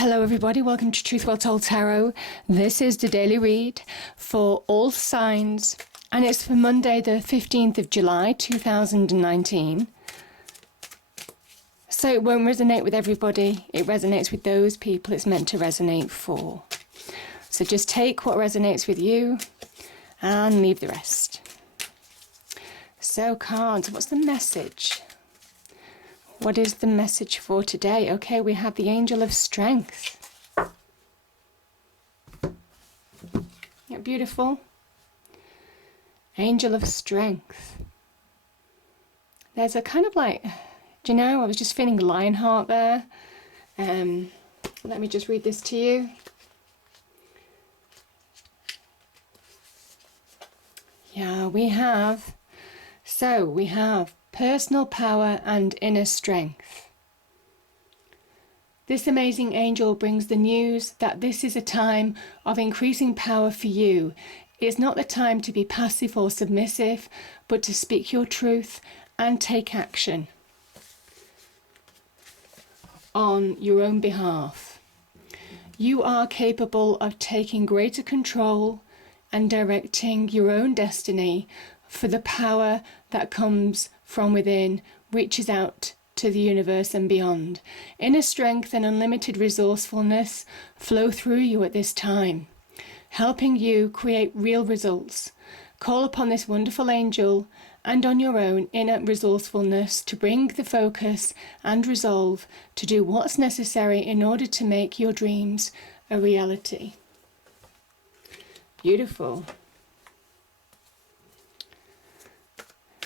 Hello everybody, welcome to Truth Well Told Tarot. This is the daily read for all signs and it's for Monday the 15th of July 2019. So it won't resonate with everybody, it resonates with those people it's meant to resonate for. So just take what resonates with you and leave the rest. So cards, what's the message? What is the message for today? Okay, we have the Angel of Strength. Yeah, beautiful. Angel of Strength. There's a kind of like, do you know, I was just feeling Lionheart there. Let me just read this to you. Yeah, we have personal power and inner strength. This amazing angel brings the news that this is a time of increasing power for you. It's not the time to be passive or submissive, but to speak your truth and take action on your own behalf. You are capable of taking greater control and directing your own destiny, for the power that comes from within reaches out to the universe and beyond. Inner strength and unlimited resourcefulness flow through you at this time, helping you create real results. Call upon this wonderful angel and on your own inner resourcefulness to bring the focus and resolve to do what's necessary in order to make your dreams a reality. Beautiful.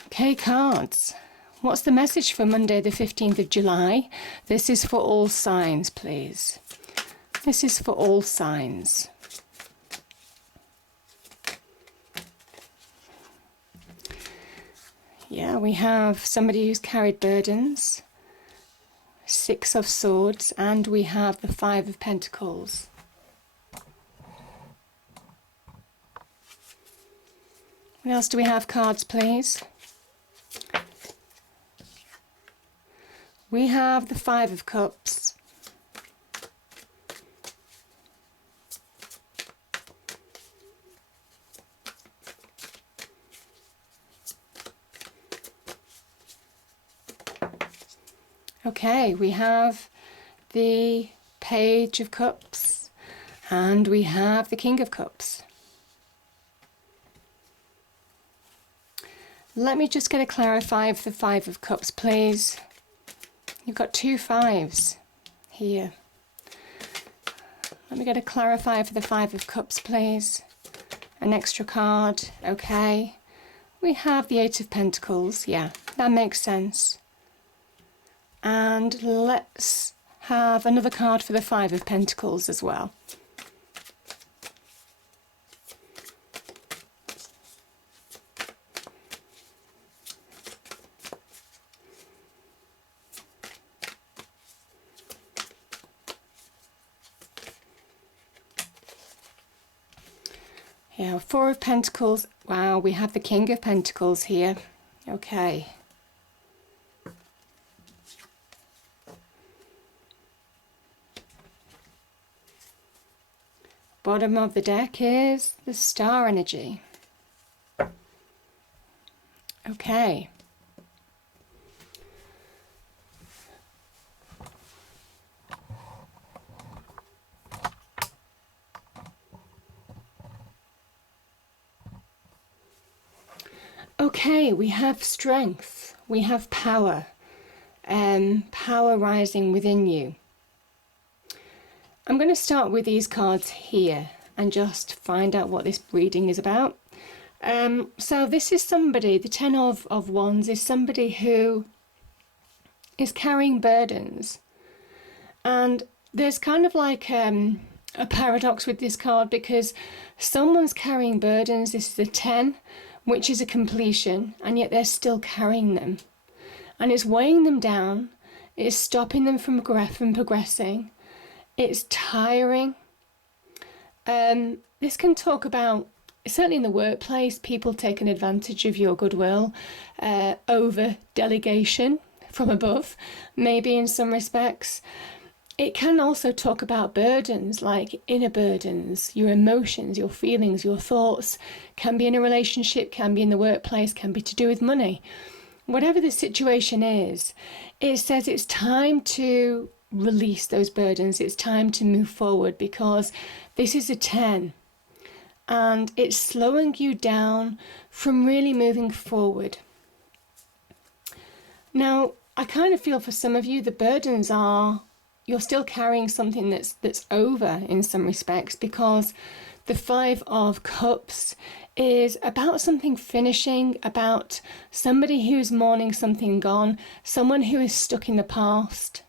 Okay, cards. What's the message for Monday the 15th of July? This is for all signs, please. This is for all signs. Yeah, we have somebody who's carried burdens, Six of Swords, and we have the Five of Pentacles. What else do we have, cards, please? We have the Five of Cups. Okay, we have the Page of Cups and we have the King of Cups. Let me just get a clarify for the Five of Cups, please. You've got two fives here. Let me get a clarifier for the Five of Cups, please. An extra card, okay. We have the Eight of Pentacles, yeah, that makes sense. And let's have another card for the Five of Pentacles as well. Yeah, Four of Pentacles. Wow, we have the King of Pentacles here. Okay. Bottom of the deck is the Star energy. Okay. Okay, we have strength, we have power, power rising within you. I'm going to start with these cards here and just find out what this reading is about. So this is somebody, the Ten of Wands is somebody who is carrying burdens. And there's kind of like a paradox with this card because someone's carrying burdens. This is a 10, which is a completion, and yet they're still carrying them. And it's weighing them down, it's stopping them from progressing, it's tiring. This can talk about, certainly in the workplace, people taking advantage of your goodwill, over delegation from above, maybe in some respects. It can also talk about burdens, like inner burdens, your emotions, your feelings, your thoughts. Can be in a relationship, can be in the workplace, can be to do with money. Whatever the situation is, it says it's time to release those burdens. It's time to move forward, because this is a 10 and it's slowing you down from really moving forward. Now, I kind of feel for some of you, the burdens are, you're still carrying something that's over in some respects, because the 5 of Cups is about something finishing, about somebody who's mourning something gone, someone who is stuck in the past,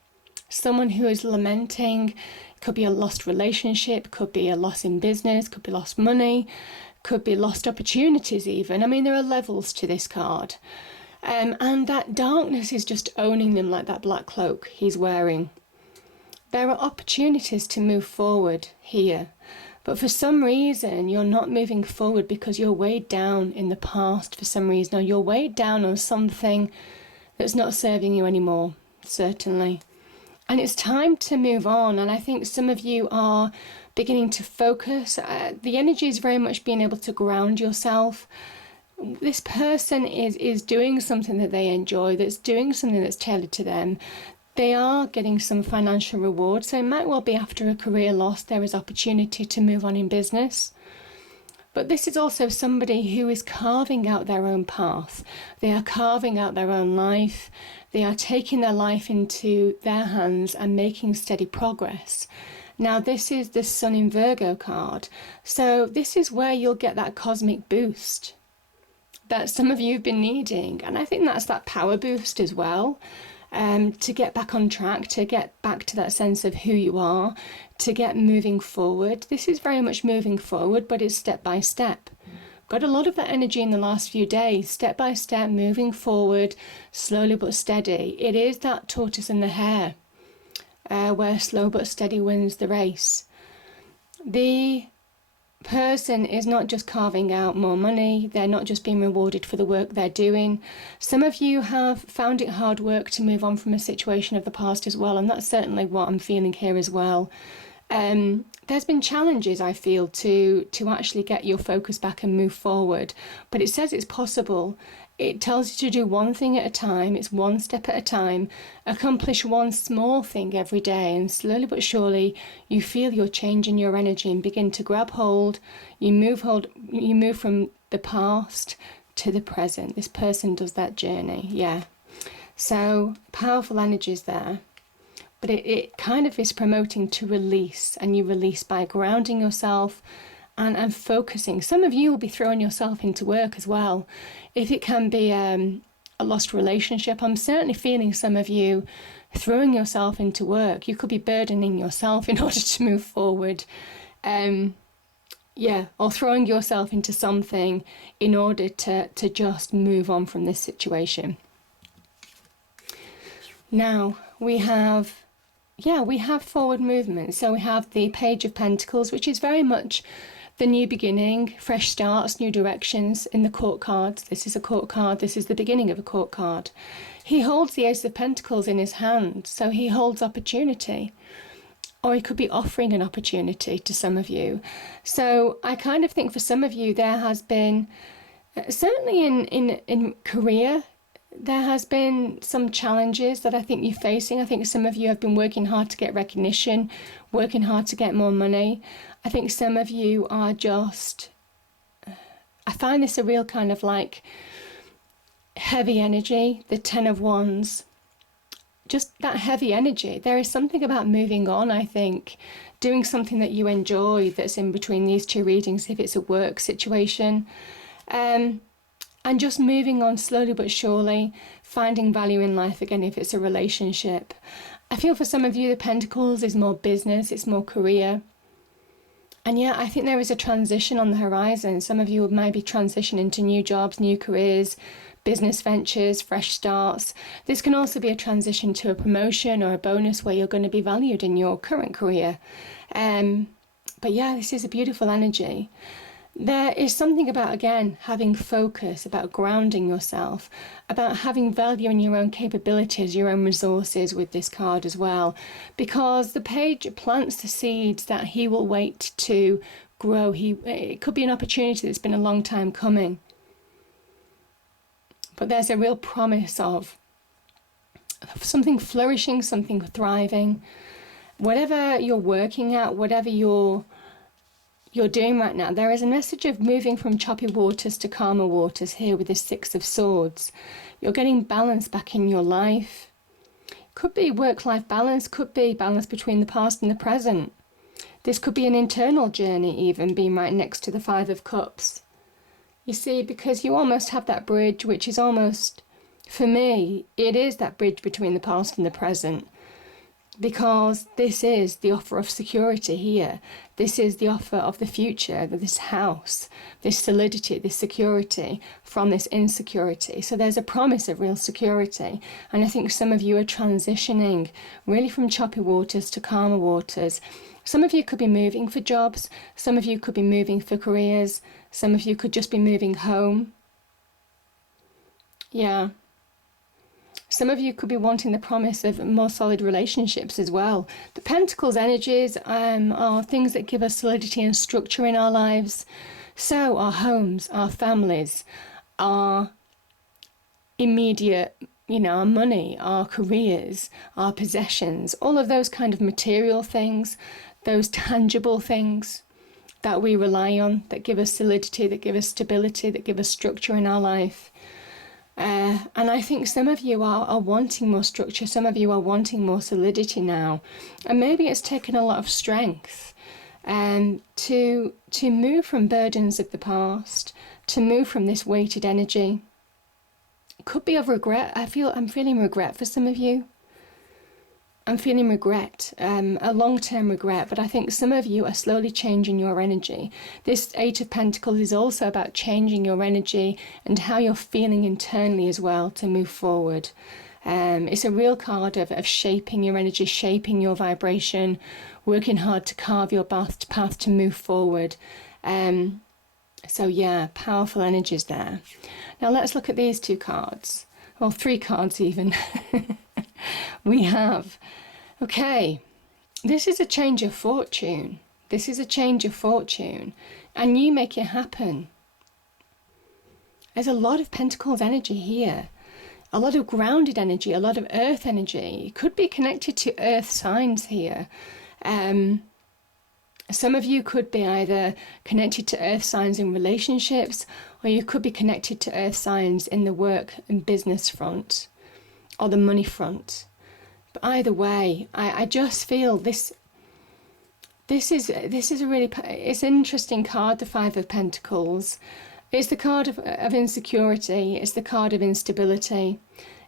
someone who is lamenting. It could be a lost relationship, could be a loss in business, could be lost money, could be lost opportunities even. I mean, there are levels to this card. And that darkness is just owning them, like that black cloak he's wearing. There are opportunities to move forward here, but for some reason you're not moving forward because you're weighed down in the past for some reason, or you're weighed down on something that's not serving you anymore, certainly. And it's time to move on, and I think some of you are beginning to focus. The energy is very much being able to ground yourself. This person is doing something that they enjoy, that's doing something that's tailored to them. They are getting some financial reward, so it might well be after a career loss there is opportunity to move on in business. But this is also somebody who is carving out their own path. They are carving out their own life. They are taking their life into their hands and making steady progress. Now, this is the Sun in Virgo card, so this is where you'll get that cosmic boost that some of you have been needing, and I think that's that power boost as well. To get back on track, to get back to that sense of who you are, to get moving forward. This is very much moving forward, but it's step by step. Got a lot of that energy in the last few days, step by step, moving forward, slowly but steady. It is that tortoise and the hare, where slow but steady wins the race. The person is not just carving out more money, they're not just being rewarded for the work they're doing. Some of you have found it hard work to move on from a situation of the past as well, and that's certainly what I'm feeling here as well. There's been challenges, I feel, to actually get your focus back and move forward, but it says it's possible. It tells you to do one thing at a time. It's one step at a time. Accomplish one small thing every day, and slowly but surely you feel you're changing your energy and begin to grab hold. You move from the past to the present. This person does that journey, yeah. So powerful energies there. But it kind of is promoting to release, and you release by grounding yourself and focusing. Some of you will be throwing yourself into work as well. If it can be a lost relationship, I'm certainly feeling some of you throwing yourself into work. You could be burdening yourself in order to move forward. Or throwing yourself into something in order to just move on from this situation. Now we have forward movement. So we have the Page of Pentacles, which is very much the new beginning, fresh starts, new directions in the court cards. This is a court card. This is the beginning of a court card. He holds the Ace of Pentacles in his hand, so he holds opportunity. Or he could be offering an opportunity to some of you. So I kind of think for some of you there has been, certainly in career, there has been some challenges that I think you're facing. I think some of you have been working hard to get recognition, working hard to get more money. I think some of you are just, I find this a real kind of like heavy energy, the 10 of Wands. Just that heavy energy. There is something about moving on, I think, doing something that you enjoy that's in between these two readings, if it's a work situation. And just moving on slowly but surely, finding value in life again if it's a relationship. I feel for some of you the Pentacles is more business, it's more career. And yeah, I think there is a transition on the horizon. Some of you might be transitioning to new jobs, new careers, business ventures, fresh starts. This can also be a transition to a promotion or a bonus where you're going to be valued in your current career. But yeah, this is a beautiful energy. There is something about, again, having focus, about grounding yourself, about having value in your own capabilities, your own resources with this card as well. Because the page plants the seeds that he will wait to grow. It could be an opportunity that's been a long time coming. But there's a real promise of something flourishing, something thriving. Whatever you're working at, whatever you're doing right now, there is a message of moving from choppy waters to calmer waters here with the Six of Swords. You're getting balance back in your life. Could be work-life balance, could be balance between the past and the present. This could be an internal journey even, being right next to the Five of Cups. You see, because you almost have that bridge, which is almost, for me, it is that bridge between the past and the present. Because this is the offer of security here. This is the offer of the future, this house, this solidity, this security from this insecurity. So there's a promise of real security. And I think some of you are transitioning really from choppy waters to calmer waters. Some of you could be moving for jobs. Some of you could be moving for careers. Some of you could just be moving home. Yeah. Some of you could be wanting the promise of more solid relationships as well. The Pentacles energies are things that give us solidity and structure in our lives. So our homes, our families, our immediate, our money, our careers, our possessions, all of those kind of material things, those tangible things that we rely on, that give us solidity, that give us stability, that give us structure in our life. And I think some of you are wanting more structure, some of you are wanting more solidity now. And maybe it's taken a lot of strength to move from burdens of the past, to move from this weighted energy. It could be of regret. I'm feeling regret for some of you. I'm feeling regret, a long-term regret, but I think some of you are slowly changing your energy. This Eight of Pentacles is also about changing your energy and how you're feeling internally as well to move forward. It's a real card of shaping your energy, shaping your vibration, working hard to carve your path to move forward. So yeah, powerful energies there. Now let's look at these two cards, well, three cards even. We have, okay, this is a change of fortune. This is a change of fortune, and you make it happen. There's a lot of Pentacles energy here, a lot of grounded energy, a lot of earth energy. It could be connected to earth signs here. Some of you could be either connected to earth signs in relationships, or you could be connected to earth signs in the work and business front, or the money front. But either way, I just feel this is a really, it's an interesting card, the Five of Pentacles. It's the card of insecurity. It's the card of instability.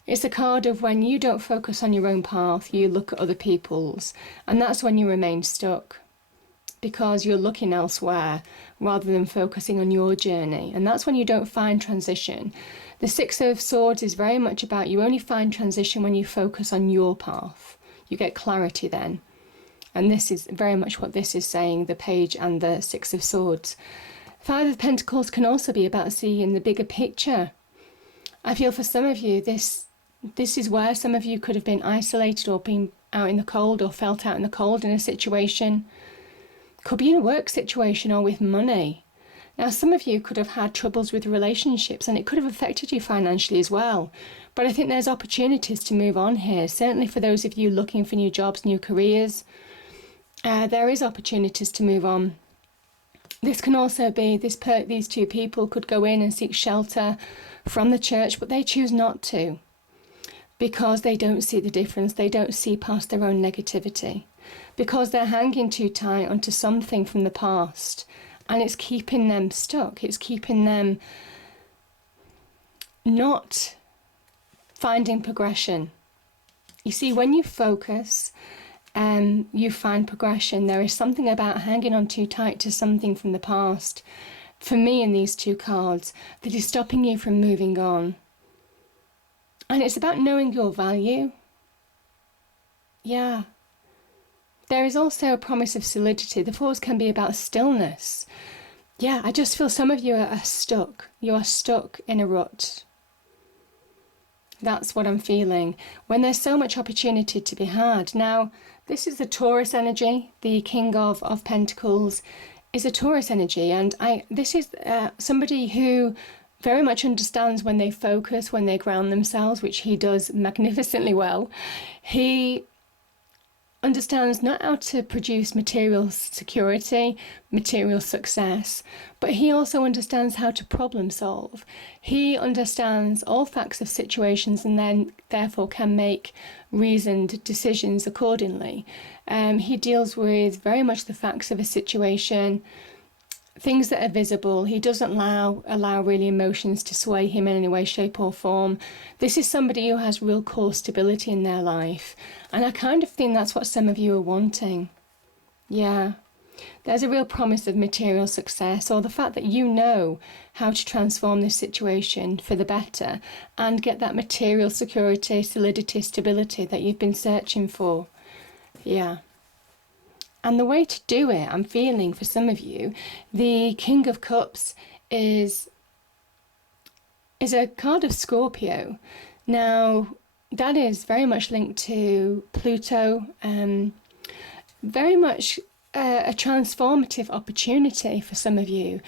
It's the card of when you don't focus on your own path, you look at other people's. And that's when you remain stuck, because you're looking elsewhere rather than focusing on your journey. And that's when you don't find transition. The Six of Swords is very much about you only find transition when you focus on your path. You get clarity then. And this is very much what this is saying, the Page and the Six of Swords. Five of Pentacles can also be about seeing the bigger picture. I feel for some of you, this is where some of you could have been isolated or been out in the cold or felt out in the cold in a situation. Could be in a work situation or with money. Now, some of you could have had troubles with relationships, and it could have affected you financially as well. But I think there's opportunities to move on here. Certainly for those of you looking for new jobs, new careers, there is opportunities to move on. This can also be, these two people could go in and seek shelter from the church, but they choose not to, because they don't see the difference. They don't see past their own negativity, because they're hanging too tight onto something from the past. And it's keeping them stuck. It's keeping them not finding progression. You see, when you focus and you find progression, there is something about hanging on too tight to something from the past, for me in these two cards, that is stopping you from moving on. And it's about knowing your value. Yeah. There is also a promise of solidity. The Fours can be about stillness. Yeah, I just feel some of you are stuck. You are stuck in a rut. That's what I'm feeling when there's so much opportunity to be had. Now, this is the Taurus energy. The King of Pentacles is a Taurus energy, and this is somebody who very much understands when they focus, when they ground themselves, which he does magnificently well. He understands not how to produce material security, material success, but he also understands how to problem solve. He understands all facts of situations and then therefore can make reasoned decisions accordingly. He deals with very much the facts of a situation, things that are visible. He doesn't allow really emotions to sway him in any way, shape or form. This is somebody who has real core stability in their life. And I kind of think that's what some of you are wanting. Yeah. There's a real promise of material success, or the fact that you know how to transform this situation for the better and get that material security, solidity, stability that you've been searching for. Yeah. And the way to do it, I'm feeling for some of you, the King of Cups is a card of Scorpio. Now, that is very much linked to Pluto, very much a transformative opportunity for some of you.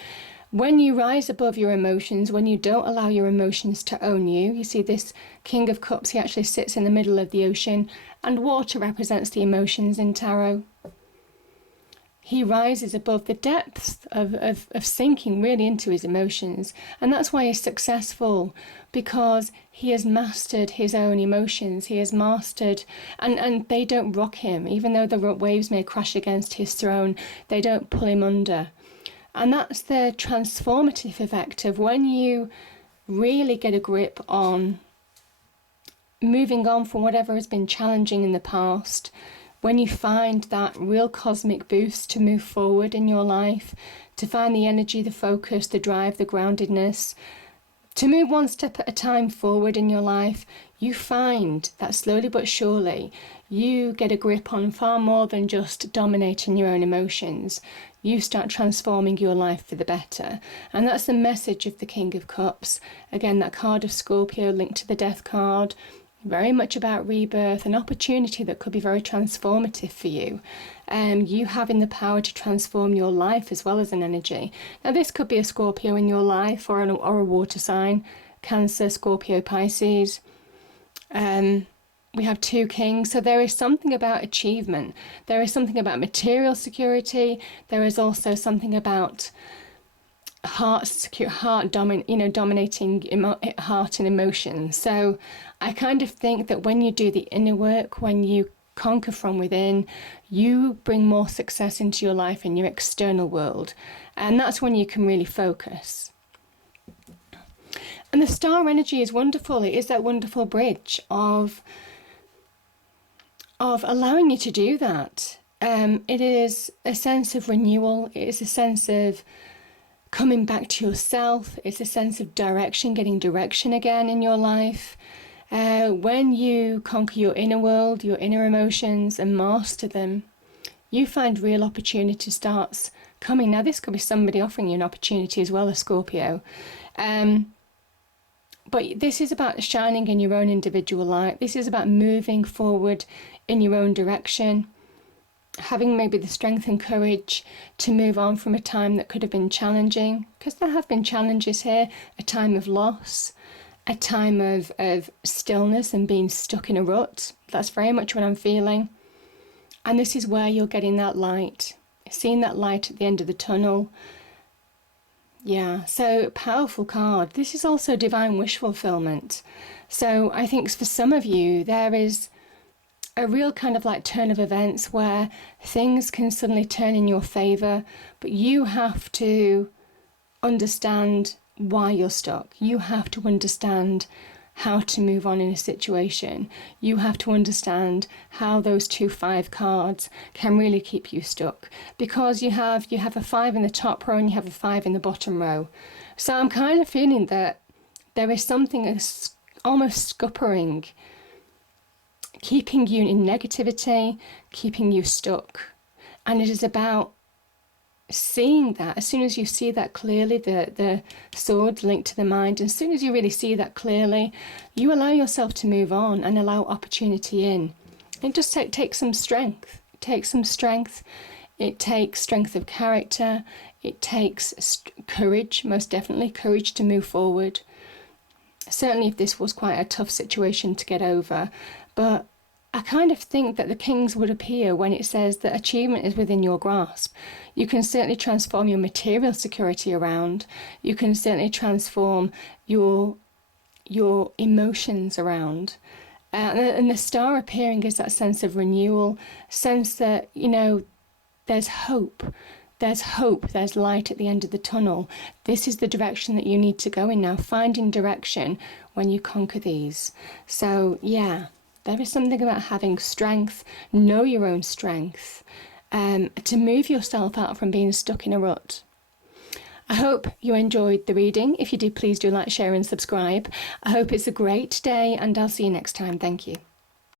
When you rise above your emotions, when you don't allow your emotions to own you, you see this King of Cups, he actually sits in the middle of the ocean, and water represents the emotions in tarot. He rises above the depths of sinking really into his emotions. And that's why he's successful, because he has mastered his own emotions. He has mastered, and they don't rock him. Even though the waves may crash against his throne, they don't pull him under. And that's the transformative effect of when you really get a grip on moving on from whatever has been challenging in the past. When you find that real cosmic boost to move forward in your life, to find the energy, the focus, the drive, the groundedness, to move one step at a time forward in your life, you find that slowly but surely you get a grip on far more than just dominating your own emotions. You start transforming your life for the better. And that's the message of the King of Cups. Again, that card of Scorpio linked to the Death card. Very much about rebirth, an opportunity that could be very transformative for you. You having the power to transform your life as well as an energy. Now, this could be a Scorpio in your life, or a water sign, Cancer, Scorpio, Pisces. We have two kings, so there is something about achievement. There is something about material security. There is also something about dominating heart and emotions. So I kind of think that when you do the inner work, when you conquer from within, you bring more success into your life and your external world, and that's when you can really focus. And the star energy is wonderful. It is that wonderful bridge of allowing you to do that. It is a sense of renewal. It is a sense of coming back to yourself. It's a sense of direction, getting direction again in your life. When you conquer your inner world, your inner emotions, and master them, you find real opportunity starts coming. Now, this could be somebody offering you an opportunity as well as Scorpio. But this is about shining in your own individual light. This is about moving forward in your own direction, having maybe the strength and courage to move on from a time that could have been challenging, because there have been challenges here, a time of loss, a time of stillness and being stuck in a rut. That's very much what I'm feeling. And this is where you're getting that light, seeing that light at the end of the tunnel. Yeah, so powerful card. This is also divine wish fulfillment. So I think for some of you, there is a real kind of like turn of events where things can suddenly turn in your favor, but you have to understand why you're stuck. You have to understand how to move on in a situation. You have to understand how those 2-5 cards can really keep you stuck, because you have a 5 in the top row and you have a 5 in the bottom row. So I'm kind of feeling that there is something almost scuppering, keeping you in negativity, keeping you stuck. And it is about seeing that, as soon as you see that clearly, the sword linked to the mind, as soon as you really see that clearly, you allow yourself to move on and allow opportunity in. It just takes some strength. It takes some strength. It takes strength of character. It takes courage, most definitely, courage to move forward. Certainly if this was quite a tough situation to get over, but I kind of think that the kings would appear when it says that achievement is within your grasp. You can certainly transform your material security around. You can certainly transform your emotions around. And the star appearing is that sense of renewal, sense that, you know, there's hope. There's hope, there's light at the end of the tunnel. This is the direction that you need to go in now, finding direction when you conquer these. So yeah, there is something about having strength, know your own strength, to move yourself out from being stuck in a rut. I hope you enjoyed the reading. If you did, please do like, share and subscribe. I hope it's a great day, and I'll see you next time. Thank you.